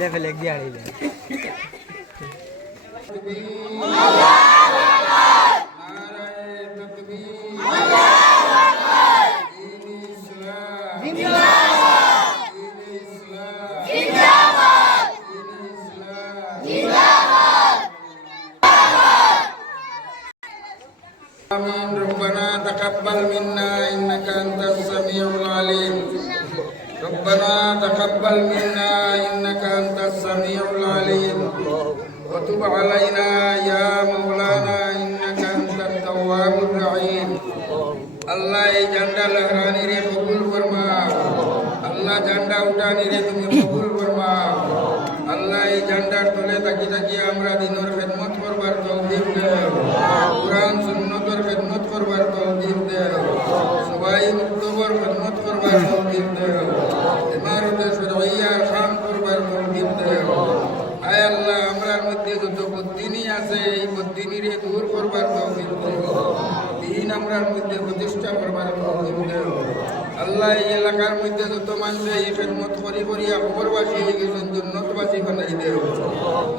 এটা ফেলে দিয়ে আড়াইলে آمين ربنا تقبل منا إنك أنت السميع العليم ربنا تقبل منا إنك أنت السميع العليم وتب علينا يا مولانا إنك أنت التواب الرحيم الله جندا लहरानी रे कबूल फरमा अल्लाह झंडा उठानी रे তুমি কবুল फरमा अल्लाह এই ঝান্ডার তলে তাকি তাকি আমরা দিনের খিদমত করবার তৌফিক দাও কুরআন সুন্নতের খিদমত করবার তৌফিক দাও সবাই মুক্তবর খিদমত করবার তৌফিক দাও ইমারতে শরঈয়া কাম করবার তৌফিক দাও আয় আল্লাহ আমরার মধ্যে যত বুদ্ধিনি আছে এই বুদ্ধিনিরে দূর করবার তৌফিক দাও দিন আমরার মধ্যে প্রতিষ্ঠা করবার তৌফিক দাও আল্লাহ এই এলাকার মধ্যে যত মানুষ এই খিদমত করি করিয়া খবরবাসী হয়ে গেছেন জন্নতবাসী বানাই দেও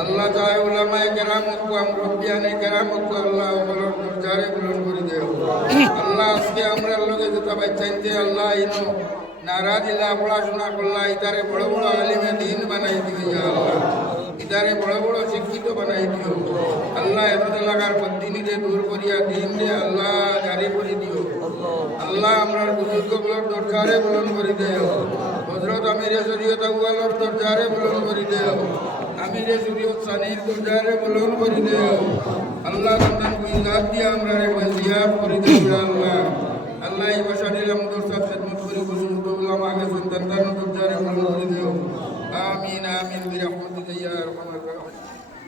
আল্লাহ চায় উলামায়ে কেরামকে মুরব্বিয়ানে কেরামকে আল্লাহ ওগুলোর দরজারে বুলন্দ করে দেও আল্লাহ আজকে আমরার লগে যত বাচ্চাইতে আল্লাহ ইনো নারা দিলা পড়াশোনা করলা ইতারে বড় বড় আলিমে দিন বানাই দিও ইয়া আল্লাহ ইতারে বড় বড় শিক্ষিত বানাই দিও আল্লাহ এত এলাকার বদিনীরে দূর করিয়া দিন দে আল্লাহ জারি করে দিও আল্লাহ আমরার বুজুর্গগুলোর দরজারে বুলন্দ করে দেও হযরত আমিরে শরীয়ত আউয়ালের দরজারে বুলন্দ করে দেও আমিরে শরীয়ত সানির দরজারে বুলন্দ করে দেও আল্লাহ তন্তান কুইলাত দিয়া আমরারে ওয়াজিয়াব করে দেও আল্লাহ আল্লাহ এই বসারিল আমদর সব খিদমত করে বুজুর্গ উলামাকে সন্তান দরজারে বুলন্দ করে দেও আমিন আমিন বিরহমাতিকা ইয়া আরহামার রাহিমিন